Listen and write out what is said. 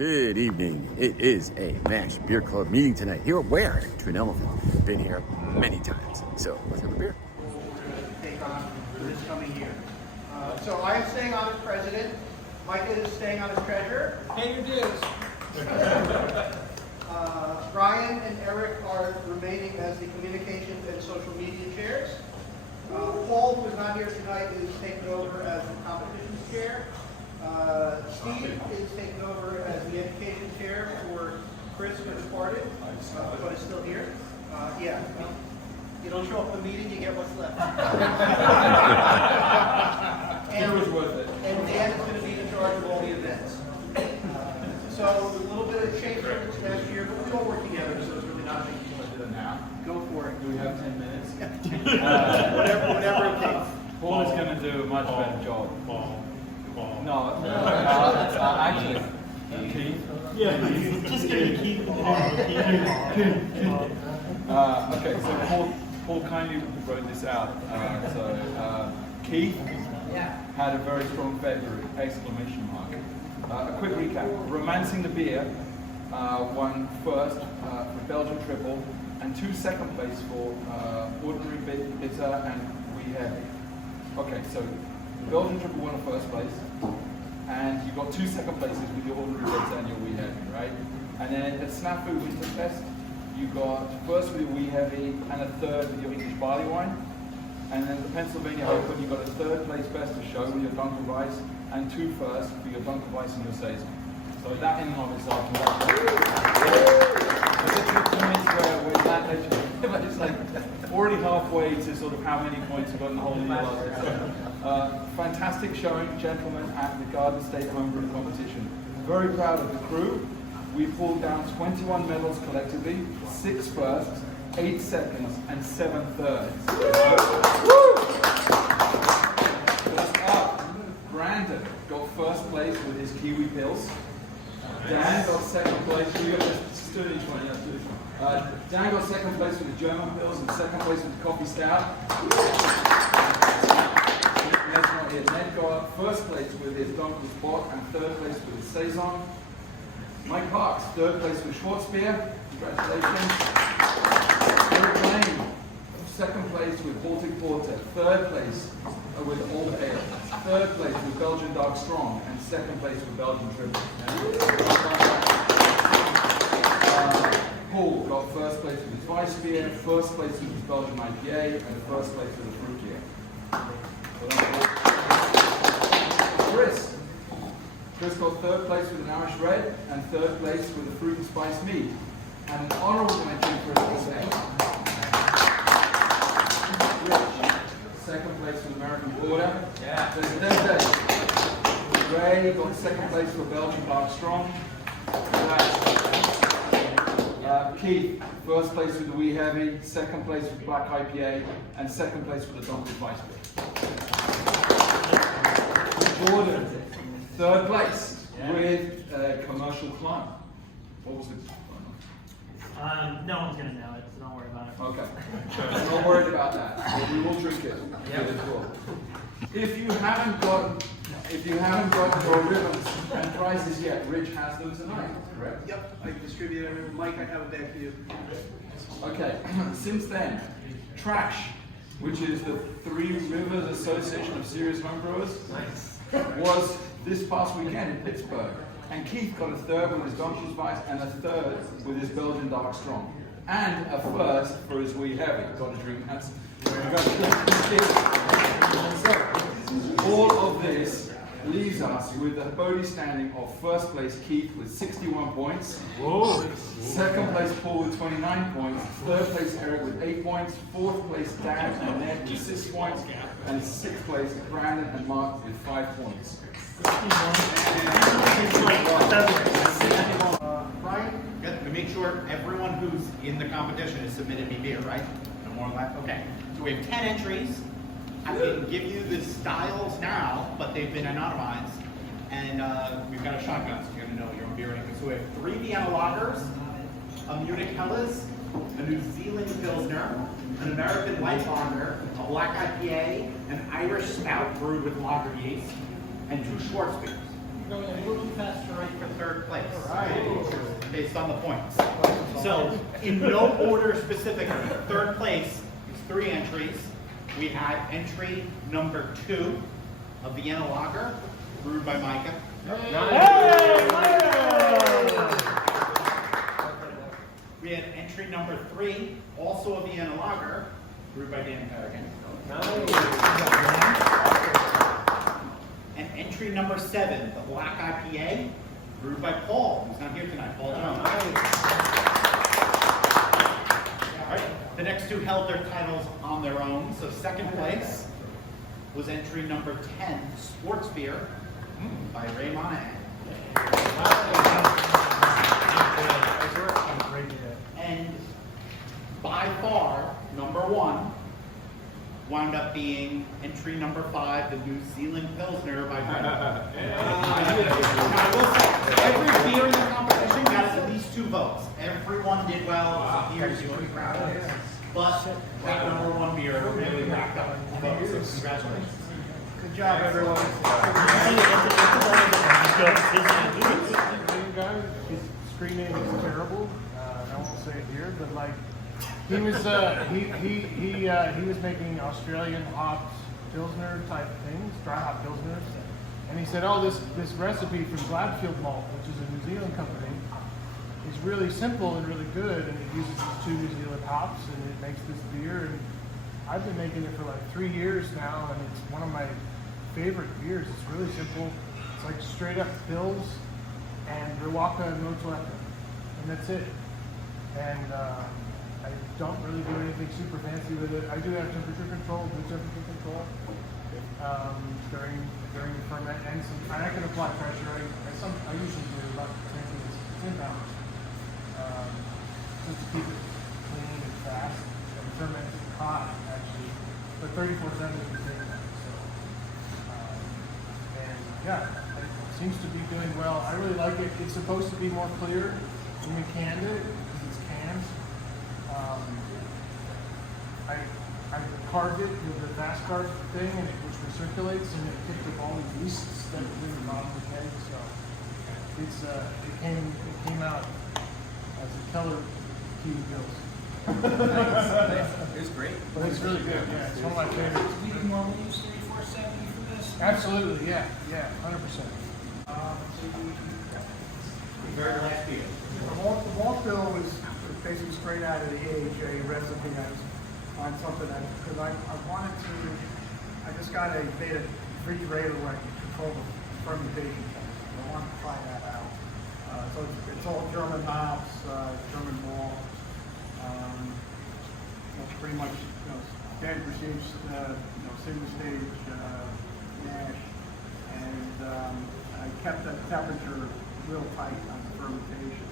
Good evening. It is a MASH Beer Club meeting tonight here where Twin Elephant. Been here many times. So let's have a beer. Take on for this coming year. So I am staying on as president. Micah is staying on as treasurer. Pay your dues. Brian and Eric are remaining as the communications and social media chairs. Paul, who is not here tonight, is taking over as the competitions chair. Steve is taking over as the education chair for Chris, who departed, but is still here. Yeah, you don't show up at the meeting, you get what's left. It was worth it. And Dan is going to be in charge of all the events. So a little bit of change from last year, but we all work together, so it's really not a big deal. Go for it. Do we have 10 minutes? Whatever it takes. Paul is going to do a much better job. No, actually, Keith. Yeah, just gonna keep Okay, so Paul kindly wrote this out. Keith had a very strong February, exclamation mark. A quick recap. Romancing the Beer won first for Belgian Triple and 2 second place for Ordinary Bitter and We Heavy. Okay, so Belgian Triple won a first place, and you got 2 second places with your Ordinary Bitter and your Wee Heavy, right? And then at Snafu Winterfest, you got first with your Wee Heavy and a third with your English Barley Wine. And then at the Pennsylvania Open, you got a 3rd place best of show with your Dunkel Weiss and 2 firsts for your Dunkel Weiss and your Saison. So that in and of itself, it's like already halfway to sort of how many points you got in the whole year. Fantastic showing, gentlemen, at the Garden State Homebrew Competition. Very proud of the crew. We pulled down 21 medals collectively, 6 firsts, 8 seconds, and 7 thirds. First up, Brandon got first place with his Kiwi Pills. Dan got second place. We got just do each one. Yeah, do each one. Dan got second place with the German Pills and second place with the Coffee Stout. Ned's not here. Ned got first place with his Dunkel Spot and 3rd place with his Saison. Mike Parks, 3rd place with Schwarzbier. Congratulations. Eric Lane, 2nd place with Baltic Porter. 3rd place with Old Ale. 3rd place with Belgian Dark Strong. And 2nd place with Belgian Triple. Paul got 1st place with his Weissbier, 1st place with his Belgian IPA, and 1st place with the Fruit Beer. Chris got 3rd place with an Irish Red and 3rd place with a Fruit and Spice Mead. And an honorable mention for his Rich, 2nd place with American Border. Yeah. Ray got 2nd place for Belgian Dark Strong. Keith, 1st place with the Wee Heavy, 2nd place with Black IPA, and 2nd place with the Dunkel Weiss Beer. Gordon, 3rd place with Commercial Climb. What was it? no one's gonna know it, so don't worry about it. Okay. Not worried about that. But we will drink it. Yeah. If you haven't got your ribbons and prizes yet, Rich has them tonight, correct? Yep, I distributed everything. Mike, I have a bag for you. Okay. Since then, Trash, which is the Three Rivers Association of Serious Homebrewers, was this past weekend in Pittsburgh. And Keith got a 3rd with his Dunkel Weiss and a 3rd with his Belgian Dark Strong. And a 1st for his Wee Heavy. Got to drink that. So, all of this leaves us with a bogey standing of 1st place Keith with 61 points. Whoa. 2nd place Paul with 29 points. 3rd place Eric with 8 points. 4th place Dan and Ned with 6 points. And 6th place Brandon and Mark with 5 points. Brian? Good. To make sure everyone who's in the competition has submitted me beer, right? No more left? Okay. So we have 10 entries. I can give you the styles now, but they've been anonymized. And we've got a shotgun, so you're going to know your own beer anyway. So we have 3 Vienna Lagers, a Munich Helles, a New Zealand Pilsner, an American Light Lager, a Black IPA, an Irish Stout brewed with lager yeast, and 2 Schwarzbiers. Going a little faster right For 3rd place. based on the points. So, in no order specifically, third place is 3 entries. We had entry number 2 of Vienna Lager, brewed by Micah. We had entry number 3, also a Vienna Lager, brewed by Dan Paragon. And entry number 7, the Black IPA, brewed by Paul, who's not here tonight, Paul Jones. All right, the next 2 held their titles on their own. So second place was entry number 10, Sports Beer, by Ray Monahan. And by far, number 1 wound up being entry number 5, the New Zealand Pilsner by Brendan. Now, I will say, every beer in the competition got at least 2 votes. Everyone did well. So here's your crowd. But that number 1 beer really racked up the votes. So congratulations. Good job, everyone. You guys, his screen name is terrible. I won't say it here, but like he was making Australian hopped Pilsner type things, dry hop Pilsners, and he said, "Oh, this recipe from Gladfield Malt, which is a New Zealand company, is really simple and really good, and it uses these 2 New Zealand hops, and it makes this beer." And I've been making it for like 3 years now, and it's one of my favorite beers. It's really simple. It's like straight up Pils and Riwaka and Motueka, and that's it. And I don't really do anything super fancy with it. I do have temperature control, good temperature control during the ferment, and I can apply pressure. I usually do about 10 pounds just to keep it clean and fast. And the ferment is hot actually, but 34.7 is the same. So and yeah, it seems to be doing well. I really like it. It's supposed to be more clear when we canned it because it's canned. I carved it with the fast carve thing, and which recirculates, and it picked up all the yeasts that were in the bottom of the keg. So it came out as a Keller Key Bills. It's great. But it's really good. Yeah, it's one of my favorites. We can normally use 3470 for this. Absolutely, yeah, 100%. Very last beer. The malt bill was basically straight out of the AHA recipe. I was on something that, because I wanted to, I just got a beta refrigerator where I can control the fermentation temperature. I wanted to try that out. So it's all German hops, German malt. Pretty much, standard procedure, single stage mash, and I kept the temperature real tight on the fermentation.